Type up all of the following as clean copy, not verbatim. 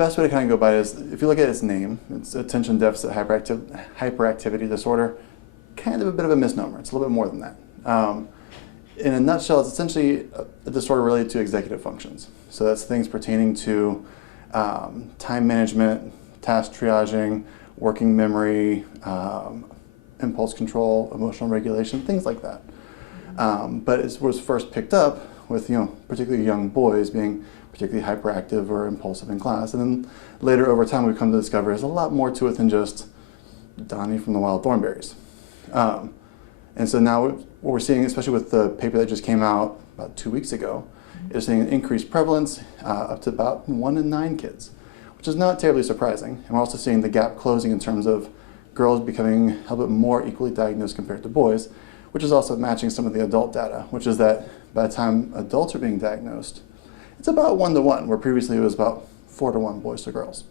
best way to kind of go by it is, if you look at its name, it's attention deficit hyperactivity disorder, kind of a bit of a misnomer. It's a little bit more than that. In a nutshell, it's essentially a disorder related to executive functions. So that's things pertaining to time management, task triaging, working memory, impulse control, emotional regulation, things like that. But it was first picked up with, particularly young boys being particularly hyperactive or impulsive in class. And then later over time, we've come to discover there's a lot more to it than just Donnie from the Wild Thornberrys. And so now what we're seeing, especially with the paper that just came out about 2 weeks ago, is seeing an increased prevalence up to about 1 in 9 kids, which is not terribly surprising. And we're also seeing the gap closing in terms of girls becoming a little bit more equally diagnosed compared to boys, which is also matching some of the adult data, which is that by the time adults are being diagnosed, it's about 1 to 1, where previously it was about 4 to 1 boys to girls.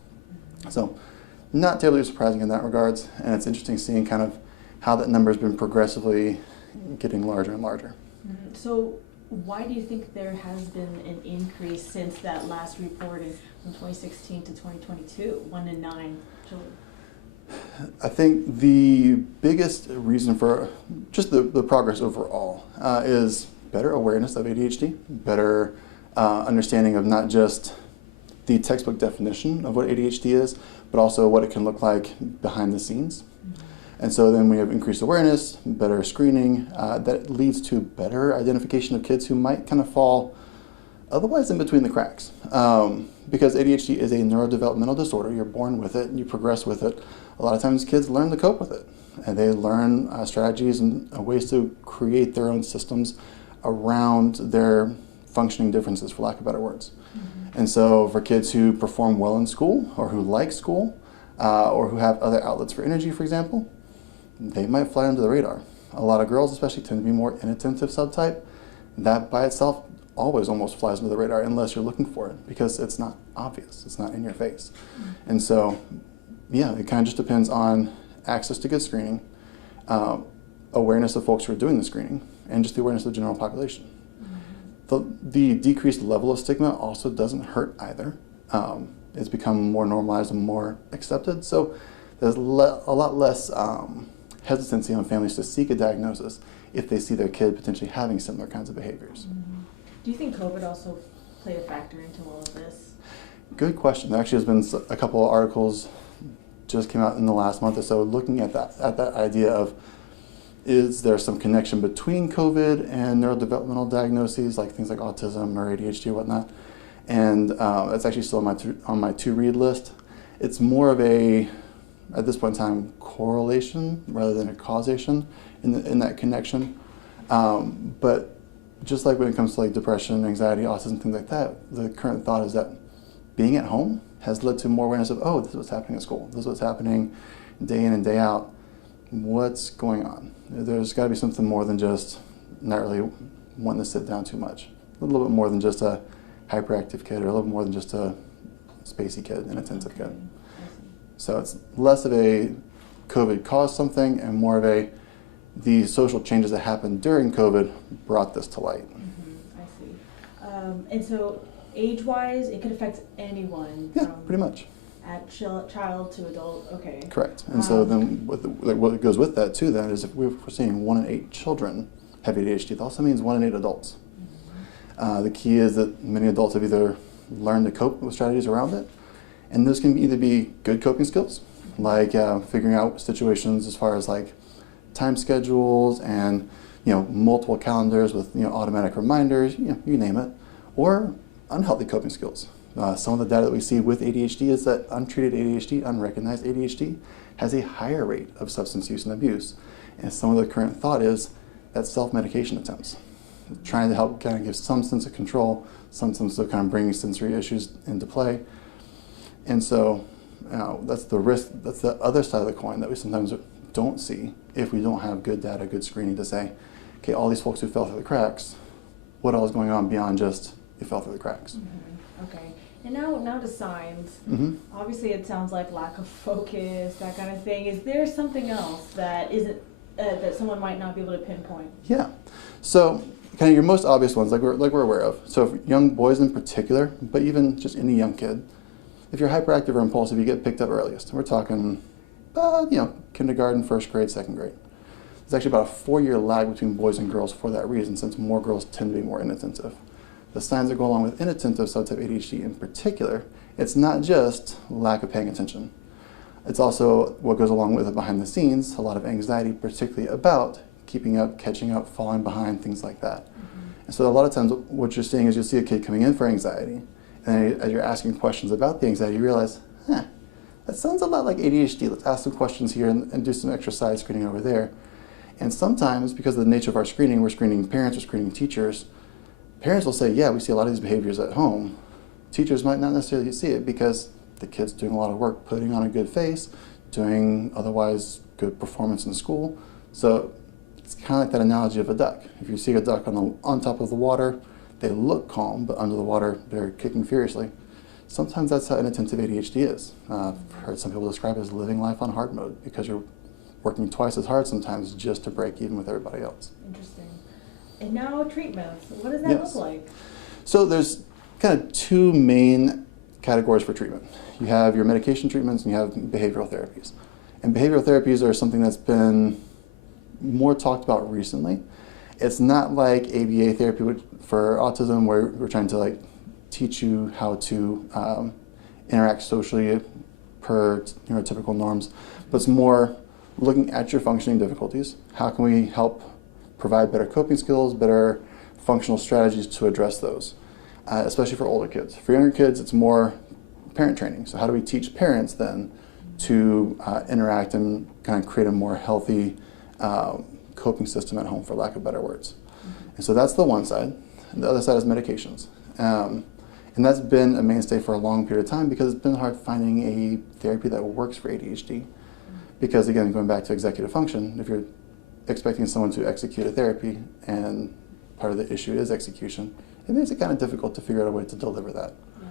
So not terribly surprising in that regards, and it's interesting seeing kind of how that number has been progressively getting larger and larger. Mm-hmm. So why do you think there has been an increase since that last report from 2016 to 2022, 1 in 9 children? I think the biggest reason for just the progress overall is better awareness of ADHD, better understanding of not just the textbook definition of what ADHD is, but also what it can look like behind the scenes. And so then we have increased awareness, better screening, that leads to better identification of kids who might kind of fall otherwise in between the cracks. Because ADHD is a neurodevelopmental disorder, you're born with it, and you progress with it. A lot of times kids learn to cope with it, and they learn strategies and ways to create their own systems around their functioning differences, for lack of better words. Mm-hmm. And so for kids who perform well in school, or who like school, or who have other outlets for energy, for example, they might fly under the radar. A lot of girls especially tend to be more inattentive subtype. That by itself always almost flies under the radar unless you're looking for it, because it's not obvious, it's not in your face. Mm-hmm. And so, yeah, it kind of just depends on access to good screening, awareness of folks who are doing the screening, and just the awareness of the general population. Mm-hmm. The decreased level of stigma also doesn't hurt either. It's become more normalized and more accepted, so there's a lot less hesitancy on families to seek a diagnosis if they see their kid potentially having similar kinds of behaviors. Mm-hmm. Do you think COVID also played a factor into all of this? Good question. There actually has been a couple of articles just came out in the last month or so looking at that idea of, is there some connection between COVID and neurodevelopmental diagnoses, like things like autism or ADHD or whatnot? And that's actually still on my to-read list. It's more of a, at this point in time, correlation rather than a causation in that connection. But just like when it comes to like depression, anxiety, autism, things like that, the current thought is that being at home has led to more awareness of, oh, this is what's happening at school. This is what's happening day in and day out. What's going on? There's got to be something more than just not really wanting to sit down too much. A little bit more than just a hyperactive kid, or a little more than just a spacey kid, an attentive kid. So it's less of a COVID caused something and more of the social changes that happened during COVID brought this to light. Mm-hmm. I see. And so age-wise, it could affect anyone. Yeah, pretty much. At child to adult, okay. Correct. And so then what goes with that too then is if we're seeing 1 in 8 children have ADHD, it also means 1 in 8 adults. Mm-hmm. The key is that many adults have either learned to cope with strategies around it, and those can either be good coping skills, like figuring out situations as far as like time schedules and multiple calendars with automatic reminders, you name it, or unhealthy coping skills. Some of the data that we see with ADHD is that untreated ADHD, unrecognized ADHD, has a higher rate of substance use and abuse. And some of the current thought is that self-medication attempts, trying to help kind of give some sense of control, some sense of kind of bringing sensory issues into play. And so that's the risk, that's the other side of the coin that we sometimes don't see if we don't have good data, good screening to say, okay, all these folks who fell through the cracks, what else is going on beyond just you fell through the cracks? Mm-hmm. Okay. And now to signs. Mm-hmm. Obviously, it sounds like lack of focus, that kind of thing. Is there something else that isn't that someone might not be able to pinpoint? Yeah. So kind of your most obvious ones, like we're aware of. So if young boys in particular, but even just any young kid, if you're hyperactive or impulsive, you get picked up earliest. We're talking, kindergarten, first grade, second grade. There's actually about a 4-year lag between boys and girls for that reason, since more girls tend to be more inattentive. The signs that go along with inattentive subtype ADHD in particular, it's not just lack of paying attention. It's also what goes along with it behind the scenes, a lot of anxiety, particularly about keeping up, catching up, falling behind, things like that. And so a lot of times what you're seeing is you'll see a kid coming in for anxiety, and as you're asking questions about the anxiety, you realize, that sounds a lot like ADHD. Let's ask some questions here and do some extra side screening over there. And sometimes, because of the nature of our screening, we're screening parents, we're screening teachers. Parents will say, yeah, we see a lot of these behaviors at home. Teachers might not necessarily see it because the kid's doing a lot of work, putting on a good face, doing otherwise good performance in school. So it's kind of like that analogy of a duck. If you see a duck on top of the water, they look calm, but under the water, they're kicking furiously. Sometimes that's how inattentive ADHD is. I've heard some people describe it as living life on hard mode because you're working twice as hard sometimes just to break even with everybody else. Interesting. And now treatments. What does that look like? So there's kind of two main categories for treatment. You have your medication treatments and you have behavioral therapies. And behavioral therapies are something that's been more talked about recently. It's not like ABA therapy for autism where we're trying to teach you how to interact socially per neurotypical norms, but it's more looking at your functioning difficulties. How can we help provide better coping skills, better functional strategies to address those, especially for older kids. For younger kids, it's more parent training. So how do we teach parents then to interact and kind of create a more healthy coping system at home, for lack of better words. And so that's the one side. And the other side is medications. And that's been a mainstay for a long period of time because it's been hard finding a therapy that works for ADHD. Because again, going back to executive function, if you're expecting someone to execute a therapy and part of the issue is execution, it makes it kind of difficult to figure out a way to deliver that. Yeah.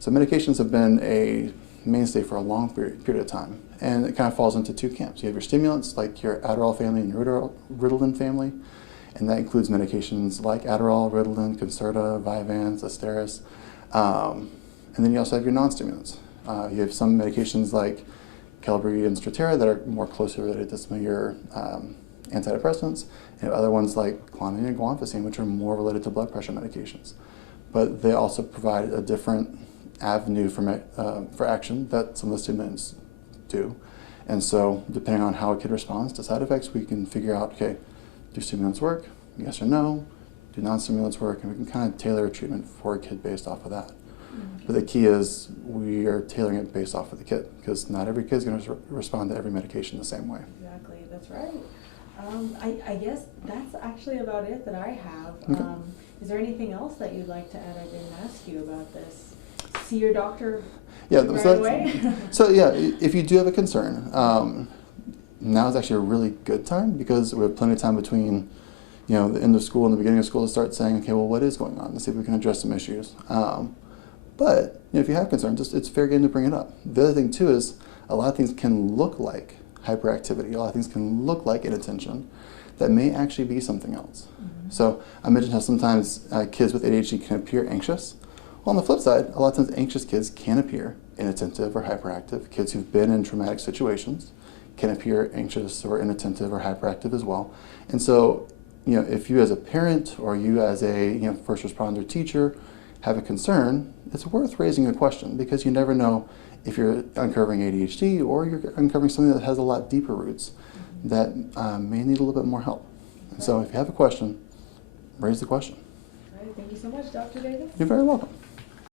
So medications have been a mainstay for a long period of time. And it kind of falls into two camps. You have your stimulants, like your Adderall family and your Ritalin family. And that includes medications like Adderall, Ritalin, Concerta, Vyvanse, Asteris. And then you also have your non-stimulants. You have some medications like Qelbree and Strattera that are more closely related to some of your antidepressants, and other ones like clonidine and guanfacine, which are more related to blood pressure medications. But they also provide a different avenue for action that some of the stimulants do. And so depending on how a kid responds to side effects, we can figure out, okay, do stimulants work? Yes or no? Do non-stimulants work? And we can kind of tailor a treatment for a kid based off of that. Okay. But the key is we are tailoring it based off of the kid, because not every kid is going to respond to every medication the same way. Exactly, that's right. I guess that's actually about it that I have. Okay. Is there anything else that you'd like to add? I didn't ask you about this. See your doctor right away? So yeah, if you do have a concern, now is actually a really good time because we have plenty of time between the end of school and the beginning of school to start saying, okay, well, what is going on? Let's see if we can address some issues. But if you have concerns, it's fair game to bring it up. The other thing too is a lot of things can look like hyperactivity. A lot of things can look like inattention that may actually be something else. Mm-hmm. So I mentioned how sometimes kids with ADHD can appear anxious. Well, on the flip side, a lot of times anxious kids can appear inattentive or hyperactive. Kids who've been in traumatic situations can appear anxious or inattentive or hyperactive as well. And so, if you as a parent or you as a first responder teacher have a concern, it's worth raising a question because you never know if you're uncovering ADHD or you're uncovering something that has a lot deeper roots that may need a little bit more help. And so if you have a question, raise the question. All right, thank you so much, Dr. Davis. You're very welcome.